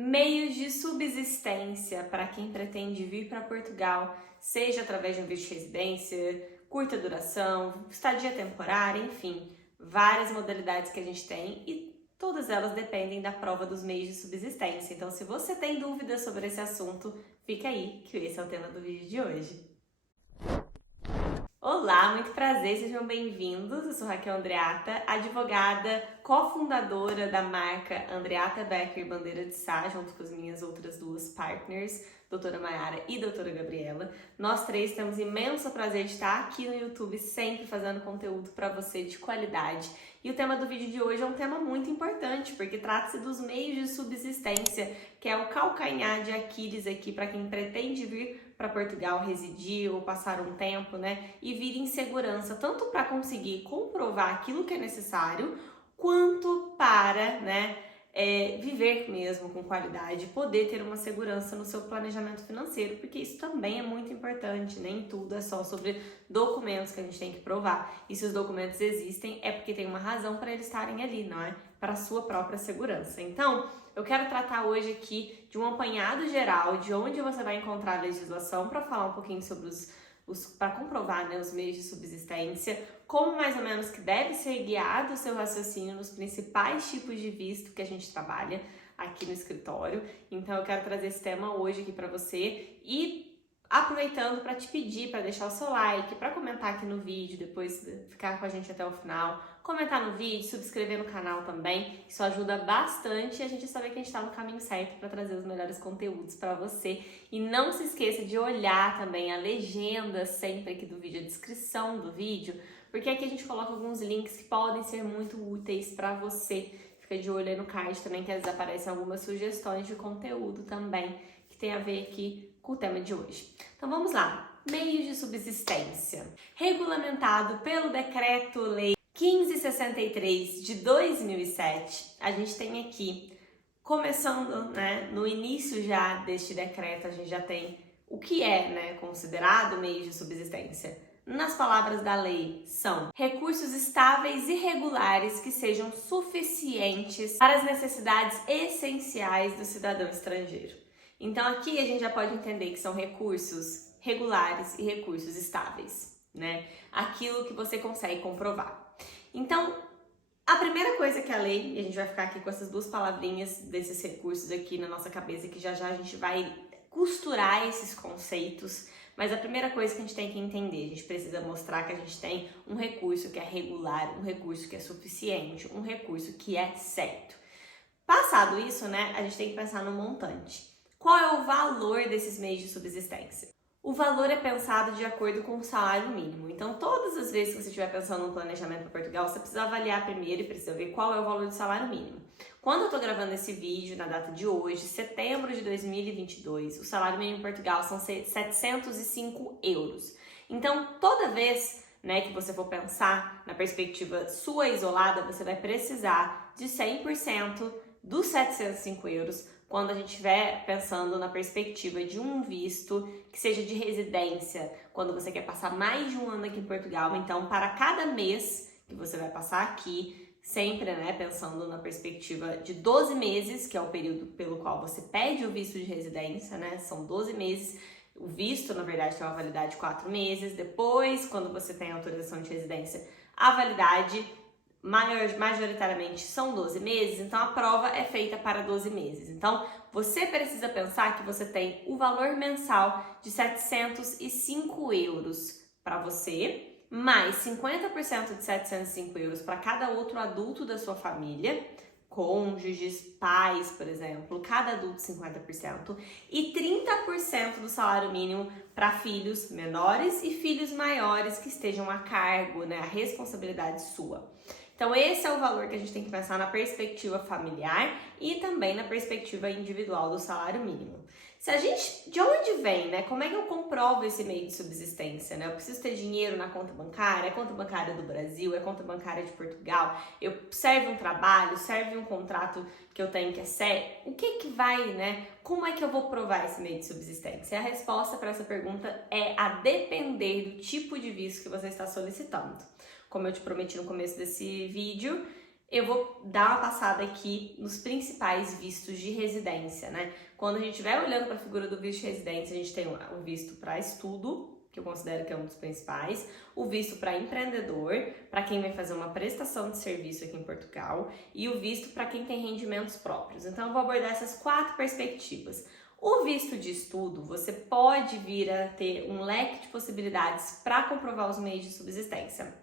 Meios de subsistência para quem pretende vir para Portugal, seja através de um visto de residência, curta duração, estadia temporária, enfim, várias modalidades que a gente tem e todas elas dependem da prova dos meios de subsistência. Então, se você tem dúvidas sobre esse assunto, fica aí que esse é o tema do vídeo de hoje. Olá, muito prazer, sejam bem-vindos. Eu sou Raquel Andreata, advogada, cofundadora da marca Andreata Becker Bandeira de Sá, junto com as minhas outras duas partners, doutora Mayara e doutora Gabriela. Nós três temos imenso prazer de estar aqui no YouTube, sempre fazendo conteúdo para você de qualidade. E o tema do vídeo de hoje é um tema muito importante, porque trata-se dos meios de subsistência, que é o calcanhar de Aquiles aqui para quem pretende vir para Portugal residir ou passar um tempo, né? E vir em segurança, tanto para conseguir comprovar aquilo que é necessário, quanto para, né, viver mesmo com qualidade, poder ter uma segurança no seu planejamento financeiro, porque isso também é muito importante, nem tudo é só sobre documentos que a gente tem que provar. E se os documentos existem, é porque tem uma razão para eles estarem ali, não é? Para a sua própria segurança. Então, eu quero tratar hoje aqui de um apanhado geral de onde você vai encontrar a legislação para falar um pouquinho sobre para comprovar, né, os meios de subsistência, como mais ou menos que deve ser guiado o seu raciocínio nos principais tipos de visto que a gente trabalha aqui no escritório. Então eu quero trazer esse tema hoje aqui para você e aproveitando para te pedir para deixar o seu like, para comentar aqui no vídeo, depois ficar com a gente até o final, comentar no vídeo, subscrever no canal também, isso ajuda bastante a gente saber que a gente está no caminho certo para trazer os melhores conteúdos para você. E não se esqueça de olhar também a legenda sempre aqui do vídeo, a descrição do vídeo, porque aqui a gente coloca alguns links que podem ser muito úteis para você. Fica de olho aí no card também, que às vezes aparecem algumas sugestões de conteúdo também, que tem a ver aqui com o tema de hoje. Então vamos lá, meios de subsistência. Regulamentado pelo Decreto-Lei 1563 de 2007, a gente tem aqui, começando, né, no início já deste decreto, a gente já tem o que é, né, considerado meio de subsistência. Nas palavras da lei, são recursos estáveis e regulares que sejam suficientes para as necessidades essenciais do cidadão estrangeiro. Então aqui a gente já pode entender que são recursos regulares e recursos estáveis, né? Aquilo que você consegue comprovar. Então, a primeira coisa que a lei, e a gente vai ficar aqui com essas duas palavrinhas desses recursos aqui na nossa cabeça, que já já a gente vai costurar esses conceitos, mas a primeira coisa que a gente tem que entender, a gente precisa mostrar que a gente tem um recurso que é regular, um recurso que é suficiente, um recurso que é certo. Passado isso, né, a gente tem que pensar no montante. Qual é o valor desses meios de subsistência? O valor é pensado de acordo com o salário mínimo. Então, todas as vezes que você estiver pensando no planejamento para Portugal, você precisa avaliar primeiro e precisa ver qual é o valor do salário mínimo. Quando eu estou gravando esse vídeo, na data de hoje, setembro de 2022, o salário mínimo em Portugal são 705 euros. Então, toda vez, né, que você for pensar na perspectiva sua isolada, você vai precisar de 100% dos 705 euros quando a gente estiver pensando na perspectiva de um visto que seja de residência, quando você quer passar mais de um ano aqui em Portugal. Então, para cada mês que você vai passar aqui, sempre, né, pensando na perspectiva de 12 meses, que é o período pelo qual você pede o visto de residência, né, são 12 meses. O visto, na verdade, tem uma validade de 4 meses. Depois, quando você tem a autorização de residência, a validade majoritariamente são 12 meses, então a prova é feita para 12 meses. Então, você precisa pensar que você tem o valor mensal de 705 euros para você, mais 50% de 705 euros para cada outro adulto da sua família, cônjuges, pais, por exemplo, cada adulto 50%, e 30% do salário mínimo para filhos menores e filhos maiores que estejam a cargo, né, a responsabilidade sua. Então esse é o valor que a gente tem que pensar na perspectiva familiar e também na perspectiva individual do salário mínimo. Se a gente, de onde vem, né? Como é que eu comprovo esse meio de subsistência, né? Eu preciso ter dinheiro na conta bancária, é conta bancária do Brasil, é conta bancária de Portugal, serve um trabalho, serve um contrato que eu tenho que é sério. O que que vai, né? Como é que eu vou provar esse meio de subsistência? A resposta para essa pergunta é a depender do tipo de visto que você está solicitando. Como eu te prometi no começo desse vídeo, eu vou dar uma passada aqui nos principais vistos de residência, né? Quando a gente estiver olhando para a figura do visto de residência, a gente tem o visto para estudo, que eu considero que é um dos principais, o visto para empreendedor, para quem vai fazer uma prestação de serviço aqui em Portugal, e o visto para quem tem rendimentos próprios. Então, eu vou abordar essas 4 perspectivas. O visto de estudo, você pode vir a ter um leque de possibilidades para comprovar os meios de subsistência.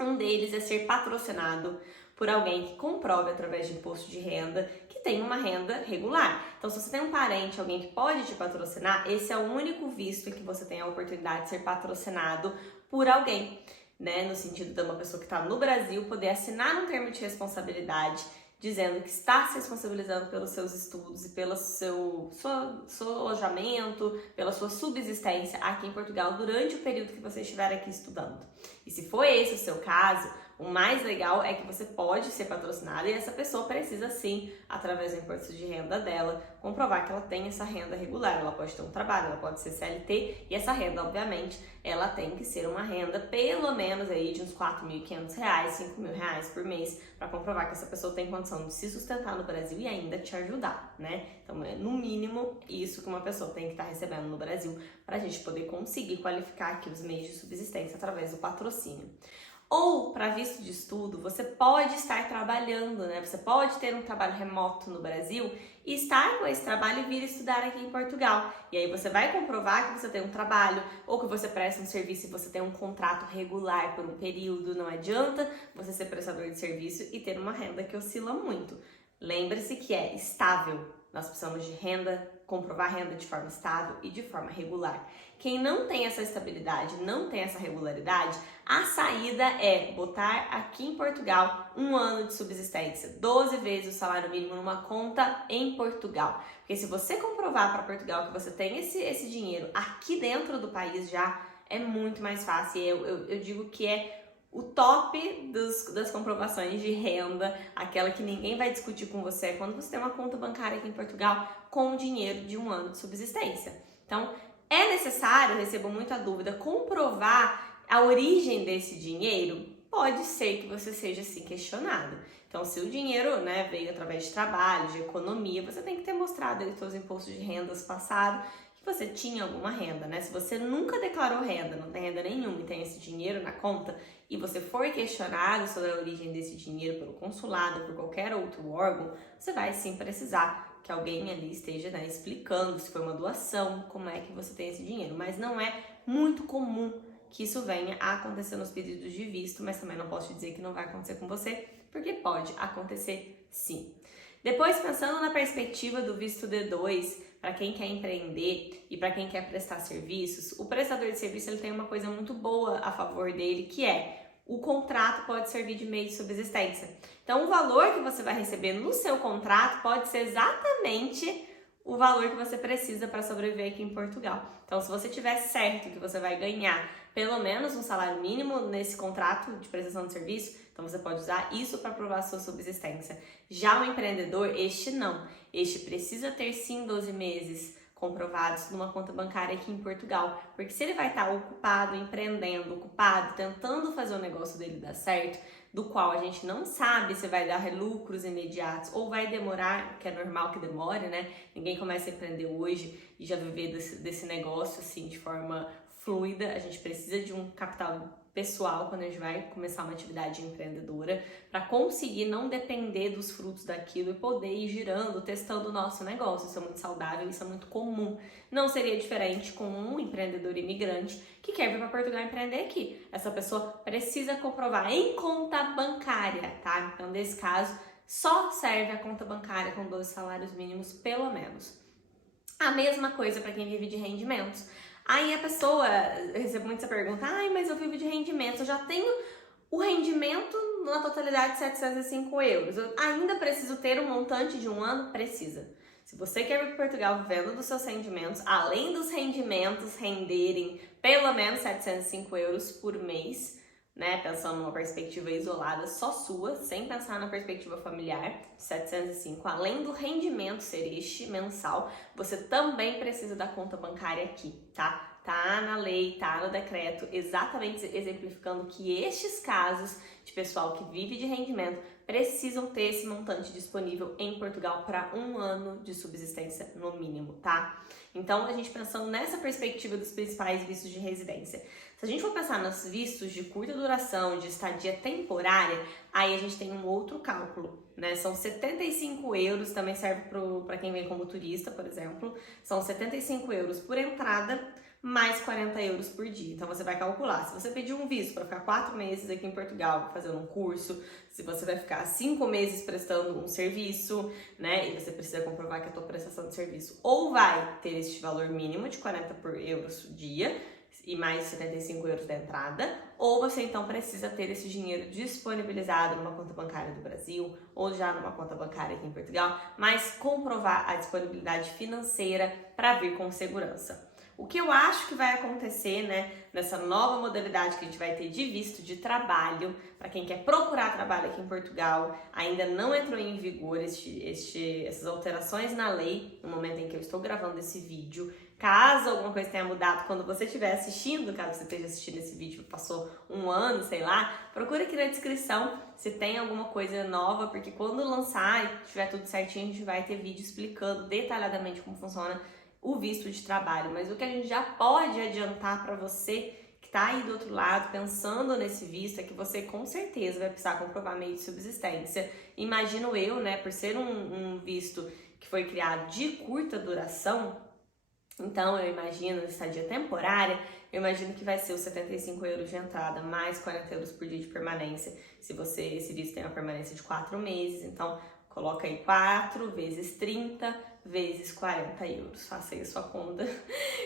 Um deles é ser patrocinado por alguém que comprove através de imposto de renda que tem uma renda regular. Então, se você tem um parente, alguém que pode te patrocinar, esse é o único visto em que você tem a oportunidade de ser patrocinado por alguém, né? No sentido de uma pessoa que está no Brasil poder assinar um termo de responsabilidade dizendo que está se responsabilizando pelos seus estudos e pelo seu alojamento, pela sua subsistência aqui em Portugal durante o período que você estiver aqui estudando. E se for esse o seu caso, o mais legal é que você pode ser patrocinada e essa pessoa precisa sim, através do imposto de renda dela, comprovar que ela tem essa renda regular. Ela pode ter um trabalho, ela pode ser CLT e essa renda, obviamente, ela tem que ser uma renda pelo menos aí de uns R$4.500, R$5.000 por mês para comprovar que essa pessoa tem condição de se sustentar no Brasil e ainda te ajudar, né? Então, é no mínimo isso que uma pessoa tem que estar recebendo no Brasil para a gente poder conseguir qualificar aqui os meios de subsistência através do patrocínio. Ou, para visto de estudo, você pode estar trabalhando, né? Você pode ter um trabalho remoto no Brasil e estar com esse trabalho e vir estudar aqui em Portugal. E aí você vai comprovar que você tem um trabalho ou que você presta um serviço e você tem um contrato regular por um período. Não adianta você ser prestador de serviço e ter uma renda que oscila muito. Lembre-se que é estável. Nós precisamos de renda, comprovar renda de forma estável e de forma regular. Quem não tem essa estabilidade, não tem essa regularidade, a saída é botar aqui em Portugal um ano de subsistência, 12 vezes o salário mínimo numa conta em Portugal. Porque se você comprovar para Portugal que você tem esse dinheiro aqui dentro do país já, é muito mais fácil. Eu digo que é o top das comprovações de renda, aquela que ninguém vai discutir com você, é quando você tem uma conta bancária aqui em Portugal com dinheiro de um ano de subsistência. Então, é necessário, eu recebo muita dúvida, comprovar a origem desse dinheiro? Pode ser que você seja assim questionado. Então, se o dinheiro, né, veio através de trabalho, de economia, você tem que ter mostrado aí os seus impostos de rendas passados, que você tinha alguma renda, né? Se você nunca declarou renda, não tem renda nenhuma e tem esse dinheiro na conta, e você for questionado sobre a origem desse dinheiro pelo consulado ou por qualquer outro órgão, você vai sim precisar que alguém ali esteja, né, explicando se foi uma doação, como é que você tem esse dinheiro. Mas não é muito comum que isso venha a acontecer nos pedidos de visto, mas também não posso te dizer que não vai acontecer com você, porque pode acontecer sim. Depois, pensando na perspectiva do visto D2, para quem quer empreender e para quem quer prestar serviços, o prestador de serviço ele tem uma coisa muito boa a favor dele, que é o contrato pode servir de meio de subsistência. Então, o valor que você vai receber no seu contrato pode ser exatamente o valor que você precisa para sobreviver aqui em Portugal. Então, se você tiver certo que você vai ganhar pelo menos um salário mínimo nesse contrato de prestação de serviço, então você pode usar isso para provar a sua subsistência. Já o empreendedor, este não. Este precisa ter sim 12 meses comprovados numa conta bancária aqui em Portugal, porque se ele vai estar ocupado, empreendendo, ocupado, tentando fazer o negócio dele dar certo, do qual a gente não sabe se vai dar lucros imediatos ou vai demorar, que é normal que demore, né? Ninguém começa a empreender hoje e já viver desse negócio assim de forma fluida. A gente precisa de um capital pessoal quando a gente vai começar uma atividade empreendedora para conseguir não depender dos frutos daquilo e poder ir girando, testando o nosso negócio. Isso é muito saudável, isso é muito comum. Não seria diferente com um empreendedor imigrante que quer vir para Portugal empreender aqui. Essa pessoa precisa comprovar em conta bancária, tá? Então, nesse caso, só serve a conta bancária com 12 salários mínimos, pelo menos. A mesma coisa para quem vive de rendimentos. Aí a pessoa, eu recebo muito essa pergunta, mas eu vivo de rendimentos, eu já tenho o rendimento na totalidade de 705 euros, eu ainda preciso ter um montante de um ano? Precisa. Se você quer vir para Portugal vivendo dos seus rendimentos, além dos rendimentos renderem pelo menos 705 euros por mês, né, pensando numa perspectiva isolada só sua, sem pensar na perspectiva familiar, 705, além do rendimento ser este mensal, você também precisa da conta bancária aqui, tá? Tá na lei, tá no decreto, exatamente exemplificando que estes casos de pessoal que vive de rendimento precisam ter esse montante disponível em Portugal para 1 ano de subsistência no mínimo, tá? Então, a gente pensando nessa perspectiva dos principais vistos de residência. Se a gente for pensar nos vistos de curta duração, de estadia temporária, aí a gente tem um outro cálculo, né? São 75 euros, também serve para quem vem como turista, por exemplo. São 75 euros por entrada, mais 40 euros por dia. Então você vai calcular, se você pedir um visto para ficar 4 meses aqui em Portugal fazendo um curso, se você vai ficar 5 meses prestando um serviço, né, e você precisa comprovar que a tua prestação de serviço ou vai ter este valor mínimo de 40 euros por dia e mais 75 euros da entrada, ou você então precisa ter esse dinheiro disponibilizado numa conta bancária do Brasil ou já numa conta bancária aqui em Portugal, mas comprovar a disponibilidade financeira para vir com segurança. O que eu acho que vai acontecer, né, nessa nova modalidade que a gente vai ter de visto de trabalho, para quem quer procurar trabalho aqui em Portugal, ainda não entrou em vigor essas alterações na lei no momento em que eu estou gravando esse vídeo. Caso alguma coisa tenha mudado quando você estiver assistindo, caso você esteja assistindo esse vídeo, passou 1 ano, sei lá, procura aqui na descrição se tem alguma coisa nova, porque quando lançar e tiver tudo certinho, a gente vai ter vídeo explicando detalhadamente como funciona o visto de trabalho. Mas o que a gente já pode adiantar para você que está aí do outro lado pensando nesse visto é que você com certeza vai precisar comprovar meio de subsistência. Imagino eu, né, por ser um visto que foi criado de curta duração, então eu imagino estadia temporária, eu imagino que vai ser os 75 euros de entrada mais 40 euros por dia de permanência, se esse visto tem uma permanência de 4 meses, então coloca aí 4 vezes 30 vezes 40 euros. Faça aí a sua conta,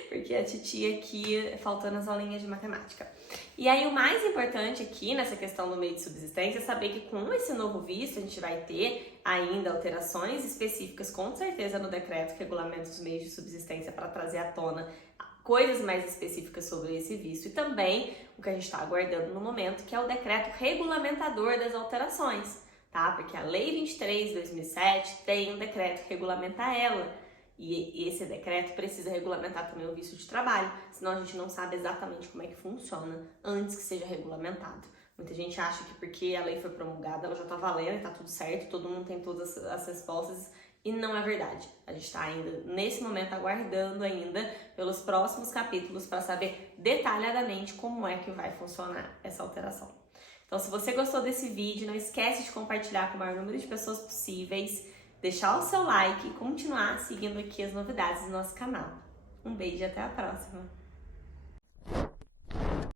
porque a titia aqui faltando as aulinhas de matemática. E aí o mais importante aqui nessa questão do meio de subsistência é saber que com esse novo visto a gente vai ter ainda alterações específicas, com certeza no decreto que regulamenta os meios de subsistência para trazer à tona coisas mais específicas sobre esse visto e também o que a gente está aguardando no momento, que é o decreto regulamentador das alterações. Tá? Porque a Lei 23 de 2007 tem um decreto que regulamenta ela e esse decreto precisa regulamentar também o visto de trabalho, senão a gente não sabe exatamente como é que funciona antes que seja regulamentado. Muita gente acha que porque a lei foi promulgada ela já tá valendo, tá tudo certo, todo mundo tem todas as respostas e não é verdade. A gente está ainda, nesse momento, aguardando ainda pelos próximos capítulos para saber detalhadamente como é que vai funcionar essa alteração. Então, se você gostou desse vídeo, não esquece de compartilhar com o maior número de pessoas possíveis, deixar o seu like e continuar seguindo aqui as novidades do nosso canal. Um beijo e até a próxima!